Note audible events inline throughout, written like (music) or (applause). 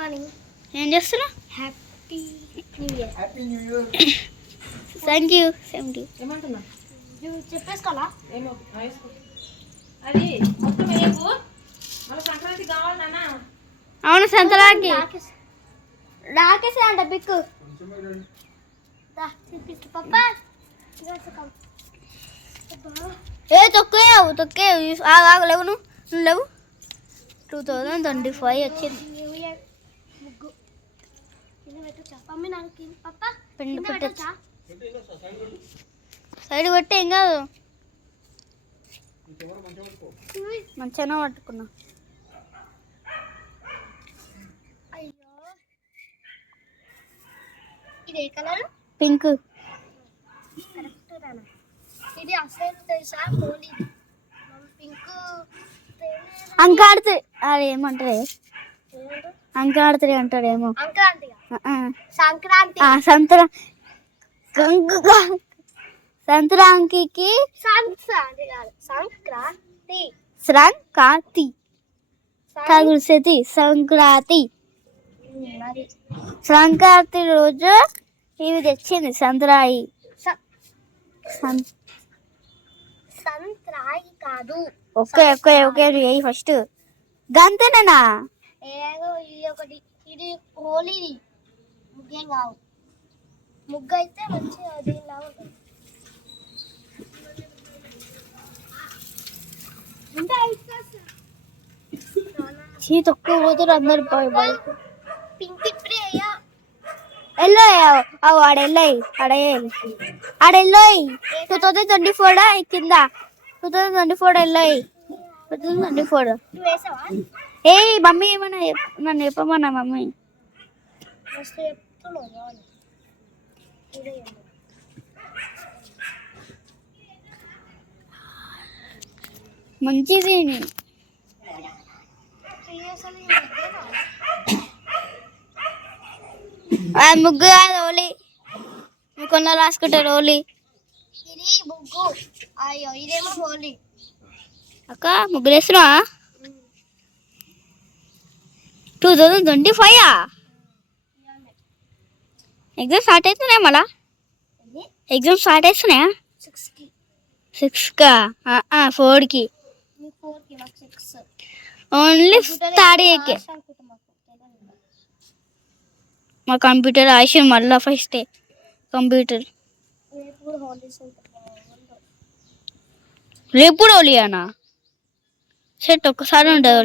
Morning ఏం చేస్తున్నా happy new year happy new year thank you same to ఏమంటున్నా చెప్పేసుకోవాలా? ఏమో వేసుకో. అది మొత్తం వేయకు. మళ్ళీ సంక్రాంతి కావాలి నాన్న. అవును సంతరాకి రాకేసే అంట బిక్కు. ఏ తొక్కేవు తొక్కేవు ఆగు ఆగు లేవు నువ్వు. నువ్వు లేవు. టూ థౌజండ్ ట్వంటీ ఫైవ్ వచ్చింది న్యూ ఇయర్ ముగ్గు కింద పెట్టొచ్చా మమ్మీ నాకు కింద పప్పా పిండి కింద పెట్టొచ్చు. పెట్టొచ్చా సైడ్ పెట్టి. ఏం కాదు. మంచిగానే పట్టుకున్నా. అయ్యో. ఇది ఏ కలర్? పింక్. కరెక్ట్ రానా? ఇది అసలు తెలుసా? పింక్. అది ఏమంటారే? అంటాడేమో. సంక్రాంతి. కంకు సంక్రాంతికి సంక్రాంతి సంక్రాంతి. సంక్రాంతి. తగులుసేది సంక్రాంతి. సంక్రాంతి రోజు ఇవి తెచ్చింది సంతరాయి? సంత్రాయి కాదు. ఓకే ఓకే ఓకే ఫస్ట్ గంతేనా ఏదో ఇది ఒకటి ఇది హోలీది. ముగ్గేం కావు ముగ్గు అయితే మంచిగా దీనిలా ఉంటుంది. చీ తక్కువ పోతారు అందరు పింక్ ఇప్పుడే అయ్యా. ఎల్లో ఆడ ఎల్లోయ్ ఆడ ఆడ ఎల్లోయ్ టూ థౌజండ్ ట్వంటీ ఫోర్ కింద. టూ థౌజండ్ ట్వంటీ ఫోర్ ఎల్లోయ్ టూ థౌజండ్ ట్వంటీ ఫోర్. ఏ మమ్మీ ఏమన్నా నన్ను చెప్పమన్నా మమ్మీ. మంచిది. ముగ్గు కాదు ఓలీ. కొందరు రాసుకుంటారు ఓలీ. ఇది ముగ్గు. అయ్యో ఇదేమో హోలీ అక్క ముగ్గులు వేస్తున్నావా two thousand twenty five? Exam start అవుతున్నాయా మళ్ళా ఎగ్జామ్ స్టార్ట్ అవుతున్నాయా సిక్స్కి సిక్స్కా ఫోర్కి ఓన్లీ థర్డ్ ఇయర్కి. మా కంప్యూటర్ ఆయుష్ మళ్ళా ఫస్ట్ కంప్యూటర్ రేపు కూడా ఓలియానా సెట్ ఒక్కసారి ఉంటుంది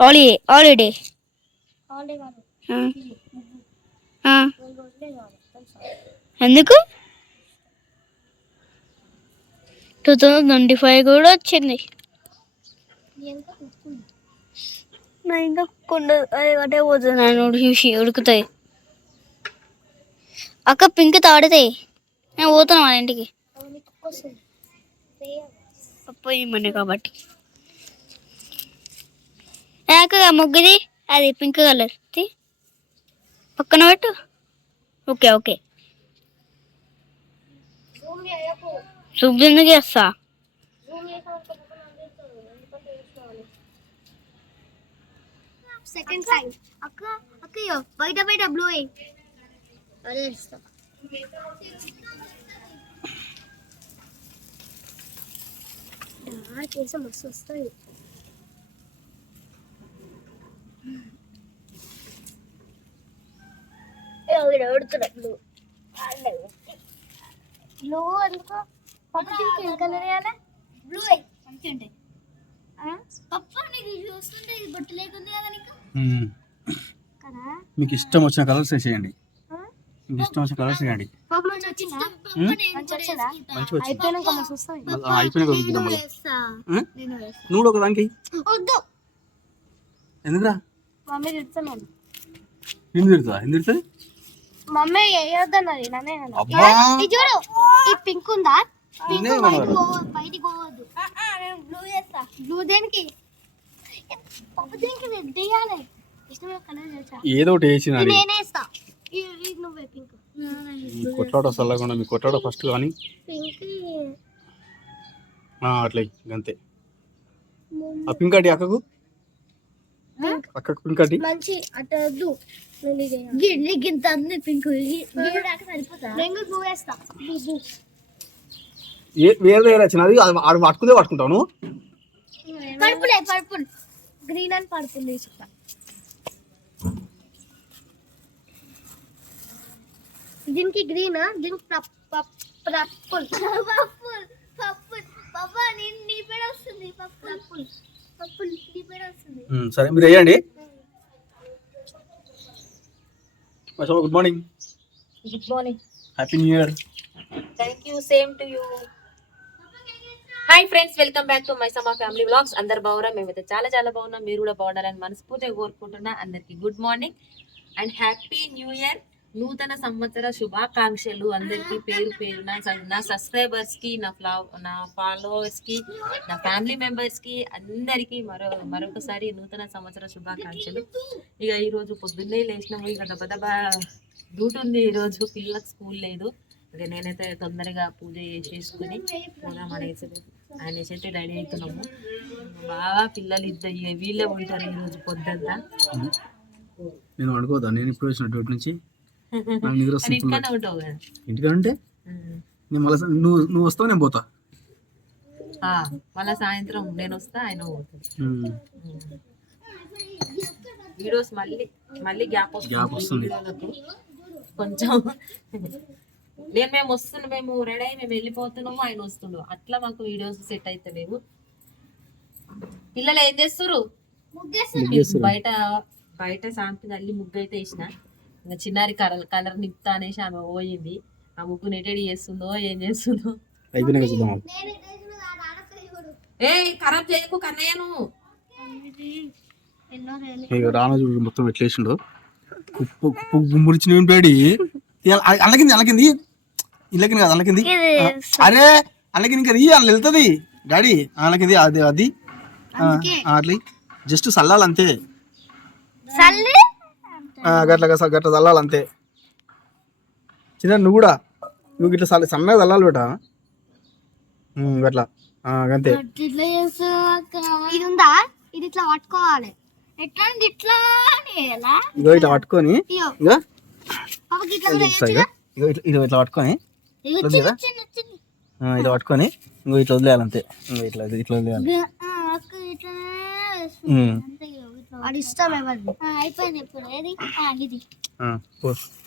ఓలి హాలిడే హాలిడే ఎందుకు? టూ థౌజండ్ ట్వంటీ ఫైవ్ కూడా వచ్చింది. నీ ఇంకా కొండ అది అటే పోతుంది. నన్ను చూసి ఉడుకుతాయి. అక్క పింక్ తాడితే. నేను పోతున్నా వాళ్ళ ఇంటికి. ఇమ్మని కాబట్టి. అక్క ముగ్గుది? అది పింక్ కలర్. పక్కన పెట్టు. Okay okay. జూమ్ ఎందుకు చేస్తా? సెకండ్ సైడ్ అక్క అక్కయ్యో బయట బయట బ్లూ అదే ఇస్తా. కేసం మస్తు వస్తుంది బ్లూ బ్లూ ఎందుకో? పప్పు ఏం కలర్ వేయాలి బ్లూ మంచిగా పప్పు నీకు చూస్తుంటే ఇది బొట్టు లేకుంది కదా నీకు. కదా? మీకు ఇష్టం వచ్చిన కలర్స్ వేసేయండి? మీకు ఇష్టం వచ్చిన కలర్స్ వేయండి. వేస్తా. నువ్వు ఒక దానికి. ఎందుకురా? మమ్మీ తిడుతున్నాను ఎందుకు తిడుతుందా? ఎందుకు తిడుతుంది? మమ్మీ వేయొద్దన్నది నన్నే అన్నది. అబ్బా. ఇది చూడు. ఈ పింక్ ఉందా? పింక్ బయటికి. పోవద్దు బయటికి పోవద్దు. బ్లూ చేస్తా. బ్లూ దేనికి? పప్పు దేనికి రెడ్ వేయాలి ఇష్టమైన కలర్ చేసా. ఏదో ఒకటి వేసిన నేనే వేస్తా. నువ్వే పింక్ మీ కొట్లాడ చల్లకుండా మీ కొట్లాడ ఫస్ట్ కానీ? పింక్ అంతే ఆ పింక్ అడి అక్కకు? ఇంకటి మంచి అటు వద్దు. నేను ఇది వేయాలి. నీకు ఇంత అంది పింక్. ఏ వేరే వేరే వచ్చినది అది ఆడు పట్టుకుందే పట్టుకుంటాను పర్పులే పర్పుల్. గ్రీన్ అండ్ పర్పుల్ తీసుకుంటా దీనికి గ్రీన్? దీనికి పర్పుల్ పర్పుల్ పర్పుల్ పాపా నేను నీ పేడ వస్తుంది పర్పుల్ నీ పేడ వస్తుంది ఉమ్, సరే మీరు వేయండి. Good morning. Good morning. Happy new year. Thank you same to you hi friends welcome back to my సమా ఫ్యామిలీ వ్లాగ్స్ అందరు బాగురా మేమైతే చాలా చాలా బాగున్నాం. మీరు కూడా బాగున్నారని మనస్ఫూర్తిగా కోరుకుంటున్నా. అందరికి good morning and happy new year నూతన సంవత్సర శుభాకాంక్షలు. అందరికీ పేరు పేరున నా సబ్స్క్రైబర్స్కి నా ఫ్లా నా ఫాలోవర్స్కి నా ఫ్యామిలీ మెంబర్స్కి అందరికీ మరో మరొకసారి నూతన సంవత్సర శుభాకాంక్షలు. ఇక ఈరోజు పొద్దున్నే లేచినాము. ఇక దెబ్బ దెబ్బ డ్యూటీ ఉంది ఈరోజు. పిల్లలకు స్కూల్ లేదు. ఇక నేనైతే తొందరగా పూజ చేసేసుకుని పోదాం అనేసి ఆయన చెట్టు రెడీ అవుతున్నాము. బాగా పిల్లలు ఇద్దరు వీళ్ళే ఉంటారు ఈరోజు రోజు పొద్దుంతా. నేను అనుకోదా నేను ఇప్పుడు వచ్చిన డ్యూటీ నుంచి. నాకు నిద్ర వస్తుంది ఉమ్. నేను మళ్ళీ నువ్వు నువ్వు వస్తావు నేను పోతా? ఆ, మళ్ళా సాయంత్రం నేను వస్తా ఆయన. వీడియోస్ మళ్ళీ మళ్ళీ గ్యాప్ Gap వస్తుంది. కొంచెం (laughs) నేను మేము వస్తున్నాం మేము రెడీ అయ్యి మేము వెళ్ళిపోతున్నాము ఆయన వస్తుండు అట్లా మాకు వీడియోస్ సెట్ అయితే లేవు పిల్లలు ఏం చేస్తారు. బయట బయట శాంతి తల్లి ముగ్గు అయితే వేసిన. ఇంకా చిన్నారి కలర్ కలర్ నిప్తా అనేసి ఆమె పోయింది. ఆ ముగ్గు నెట్టడి చేస్తుందో ఏం చేస్తుందో. అయిపోయినాక చూద్దాం. ఏ ఖరాబ్ చేయకు ఇక రానా చూడు మొత్తం ఎట్లేసిండు కుప్పు కుప్పు గుమ్మరిచిన పేడి? అల్లకింది అల్లకింది. ఇల్లకింది కాదు అల్లకింది. అరే అల్లకింది కదా అందులో వెళ్తుంది. డాడీ అల్లకింది అది అది. అట్లా జస్ట్ చల్లాలి అంతే చల్లి ఆ, గట్ల గట్ల గట్ల చల్లాలి అంతే చిన్న నువ్వు కూడా నువ్వు ఇట్లా చల్ల సన్నగా చల్లాలి బేట? గట్ల. అంతే ఇది ఇట్లా పట్టుకోవాలి. ఎట్లా అంటే ఇట్లా అని ఎలా ఇగో ఇట్లా పట్టుకొని ఇగో. ఇగో ఇట్లా ఇట్లా ఇగో పట్టుకొని ఇట్లా పట్టుకొని ఇంకో ఇట్లా వదిలేయాలి అంతే ఇంకో ఇట్లా ఇట్లా వదిలేయాలి. అది ఇష్టం ఎవరిది? ఆ, అయిపోయింది ఇప్పుడు. ఏది? ఆ, ఇది.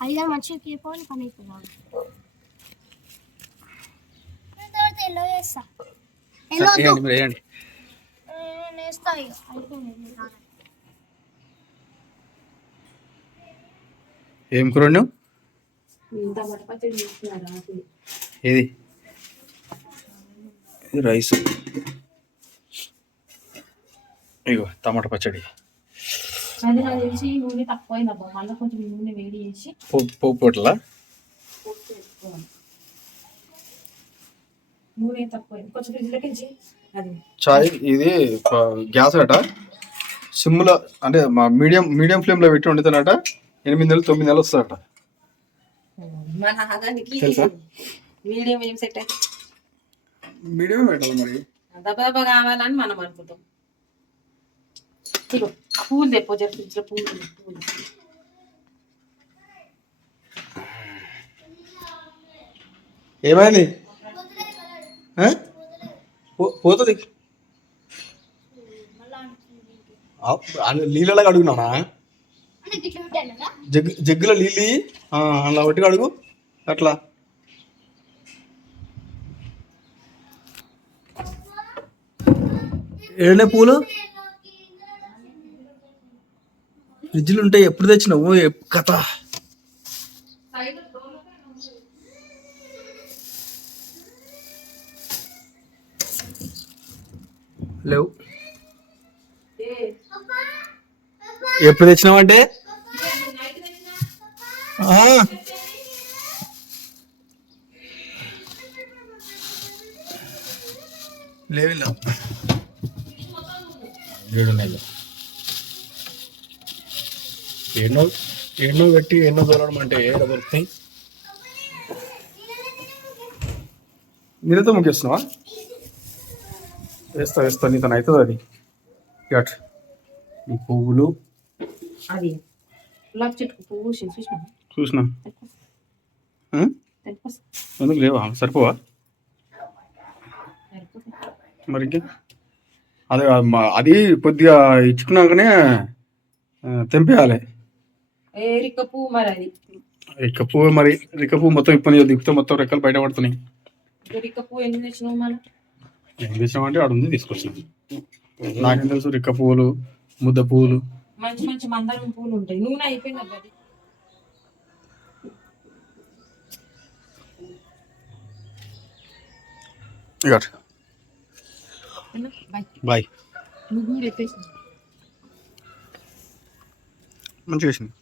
అది కానీ మంచిగా కీపోని పని అయిపోయింది తర్వాత ఎల్లో చేస్తా. వేస్తా ఏం కూర ఏది? రైస్. ఇగో టమాటా పచ్చడి. అది నాకు తెలిసి నూనె తక్కువైందబ్బా మళ్ళీ కొంచెం నూనె వేడి చేసి పోపు పొట్ల. నూనె తక్కువైంది. కొంచెం ఫ్రిడ్జ్లోకి ఇచ్చి అది. చాయ్ ఇది గ్యాస్ అట. సిమ్లో అంటే మా మీడియం మీడియం ఫ్లేమ్లో పెట్టి వండుతానట. ఎనిమిది నెలలు తొమ్మిది నెలలు మన తెలుసా? మీడియం ఏం సెట్ అయితే మీడియం పెట్టాలి మరి. దెబ్బ దెబ్బ కావాలని మనం అనుకుంటాం. ఇగో పూలు తెప్పో ఫ్రిడ్జ్లో పూలు పూలు ఏమైంది ఆ? పో- పోతుంది ఆ, అన్న నీళ్ళలాగా అడుగునానా? జగ్ జగ్గులో నీళ్ళు? అలా ఒకటిగా అడుగు. అట్లా. ఏడే పూలు? ఫ్రిడ్జ్లు ఉంటాయి ఎప్పుడు తెచ్చినావు? కథ. లేవు ఎప్పుడు తెచ్చినావంటే? ఆ. లేవు ఏడు నెలలు ఎన్నో ఎన్నో పెట్టి ఎన్నో దూరడం అంటే ఏడ దొరుకుతాయి నీళ్ళతో ముగిస్తున్నావా వేస్తా వేస్తా నీతో అవుతుంది అది? గట్ ఈ పువ్వులు. అది గులాబ్ చెట్టుకు పువ్వు చూసినా. ఎందుకు లేవా? సరిపోవా. మరి ఇంకే? అదే మా- అది కొద్దిగా ఇచ్చుకున్నాకనే తెంపేయాలి. ఏ రిక్క పువ్వు మరి అది? రిక్క పువ్వు మరి. రిక్క పువ్వు మొత్తం ఇప్పుడు దిక్కుతో మొత్తం రెక్కలు బయట పడుతున్నాయి. ఇంకా రిక్క పువ్వు ఎందుకు తెచ్చినావు మనం ఏం ఆడ ఉంది తీసుకొచ్చిన. నాకేం తెలుసు రిక్క పువ్వులు ముద్ద పువ్వులు. మంచి మంచి మందారం పువ్వులు ఉంటాయి. నూనె అయిపోయింది అది బాయ్ బాయ్. నువ్వు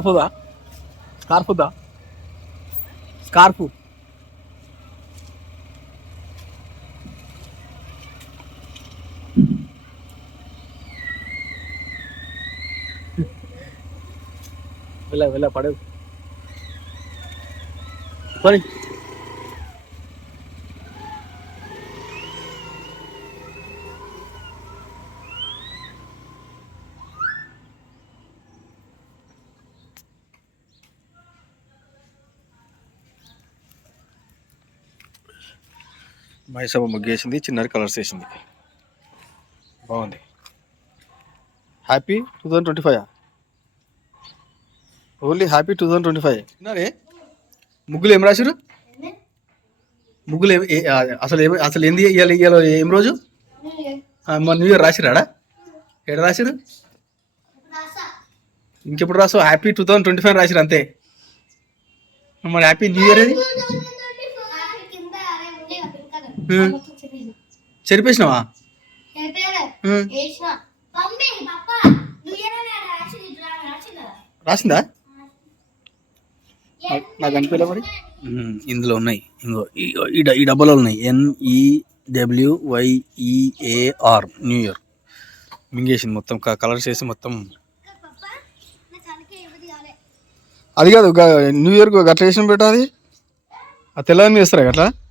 కూడా ఎత్తేసి మంచిగా వేసింది స్కార్ఫుదా స్కార్ఫుదా స్కార్ఫు వెళ్ళ వెళ్ళ పడవు పని మైసమ్మ ముగ్గేసింది చిన్నారి కలర్స్ వేసింది. బాగుంది. Happy two thousand twenty five only happy two thousand twenty five. చిన్నారే ముగ్గులు ఏం రాశారు ముగ్గులు ఏం- అసలు ఏమి అసలు ఏంది ఇవ్వాలి ఇవ్వాలో ఏం రోజు? మన న్యూ ఇయర్ రాసిరాడా? ఎక్కడ రాసిరు ఇంకెప్పుడు రాసు happy two thousand twenty five రాసిరు అంతే. మరి హ్యాపీ న్యూ ఇయర్ అది కింద అరే ఉంది కదా పింక్ కలర్ ఉమ్. మొత్తం చెప్పేసి చెరిపేసినావా? రాసింది నాకు- అనిపించలే మరి. ఇందులో ఉన్నాయి. ఇంకో ఈ- ఈ డ- ఈ డబ్బాలో ఉన్నాయి. N E W Y E A R new year. మింగేసింది మొత్తం కలర్స్ వేసి మొత్తం. అది కాదు గ- న్యూ ఇయర్ గట్ల వేసిన పెట్టాది ఆ తెల్లని వేస్తారా గట్లా? అది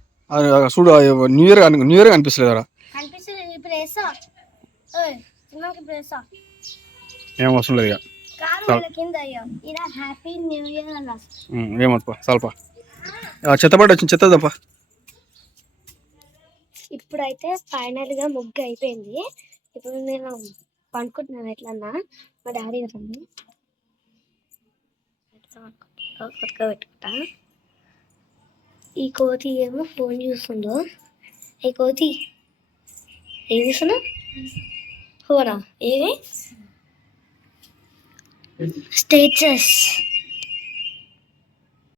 చూడు న్యూ ఇయర్ న్యూ ఇయర్ కనిపిస్తలేదు ఏం అవసరం లేదు ఏమొప్ప స్వల్ప చెత్తపడి వచ్చింది చెత్త తప్ప ఇప్పుడైతే ఫైనల్గా ముగ్గు అయిపోయింది ఇప్పుడు నేను పండుకుంటున్నాను ఎట్లన్నా మా డాడీ రండి పెట్టుకుంటా ఈ కోతి ఏమో ఫోన్ చూస్తుందో. ఈ కోతి? ఏం చూస్తున్నా ఫోనా? ఏది స్టేటస్.